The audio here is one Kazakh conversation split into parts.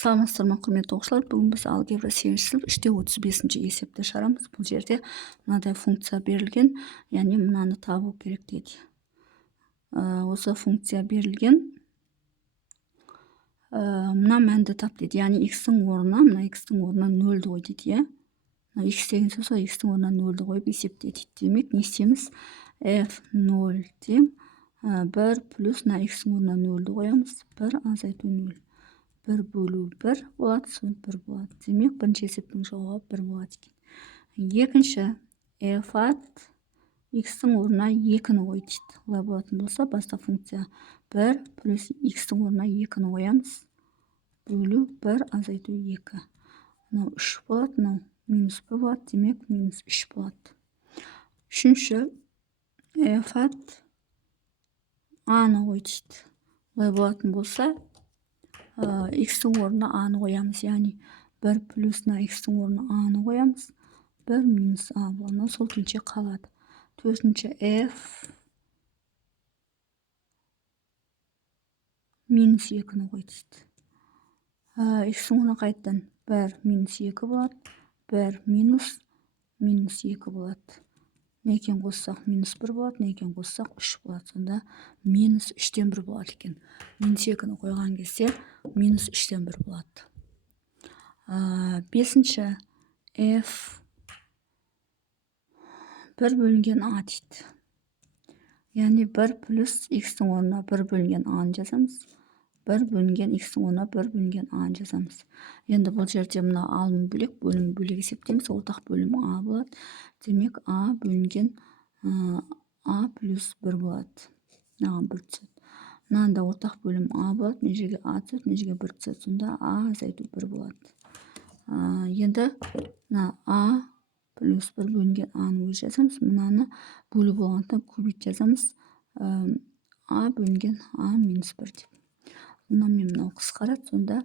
Саламатсыздар ма, құрметті оқушылар. Бүгін біз алгебра 8-ші сынып 3/35 есепті шығарамыз. Бұл жерде мынадай функция берілген, яғни мынаны табу керек дейді. Осы функция берілген, мына мәнді тап дейді. Яғни x-тің орнына, мына x-тің орнына 0-ді қой дейді, иә. X деген сөз ғой, x-тің орнына 0-ді қойып есепте дейді. Демек, не істейміз? f0 дем 1 плюс мына x-тің орнына 0-ді қоямыз. 1 азайту 0. 1 бөлу 1 болады, сол 1 болады. Демек, бірінші есептің жауабы 1 болады екен. Екінші, f ат x-тің орнына 2-ні қой дейді. Олай болатын болса, баста функция 1 плюс x-тің орнына 2-ні қоямыз. Бөлу 1 азайту 2. Мынау 3 болады, мынау минус 1 болады. Демек, минус 3 болады. Үшінші, f ат a-ны қой дейді. Олай болатын болса, x-тің орнына a-ны қоямыз. Яғни 1 плюс на x-тің орнына a-ны қоямыз. 1 минус a болғанда сол күйінше қалады. Төртінші, f минус 2-ні қой дейді. X-тің орнына қайтадан 1 минус 2 болады. 1 минус 2 болады. Не екен қоссақ минус 1 болады, не екен қоссақ 3 болады. Сонда минус 3-тен 1 болады екен. Минус 2-ні қойған кезде минус 3-тен 1 болады. Бесінші, f 1 бөлінген a дейді. Яғни 1 плюс x-тің орнына 1 бөлінген a-ны жазамыз. 1 бөлінген x-тің орнына 1 бөлінген a-ны жазамыз. Енді бұл жерде мына алым бөлек, бөлім бөлек есептейміз. Ортақ бөлім a болады. Демек, a бөлінген a плюс 1 болады. Мынаған 1 түседі. Мынанда ортақ бөлім a болады. Мен жерге a түседі, мен жерге 1 түседі. Сонда a азайту 1 болады. Енді a плюс 1 бөлінген a-ны өз жазамыз. Мынаны бөлу болғандықтан көбейт жазамыз. a бөлінген a минус 1 деп. Мынау мен мынау қысқарады. Сонда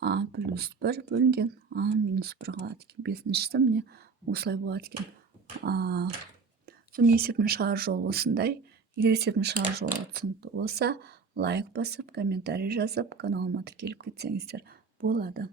a плюс 1 бөлінген a минус 1 қалады екен. Бесіншісі міне осылай болады екен. Сонымен есептің шығар жолы осындай. Егер есептің шығар жолы түсінікті болса, лайк басып, комментарий жазып, каналыма тіркеліп кетсеңіздер болады.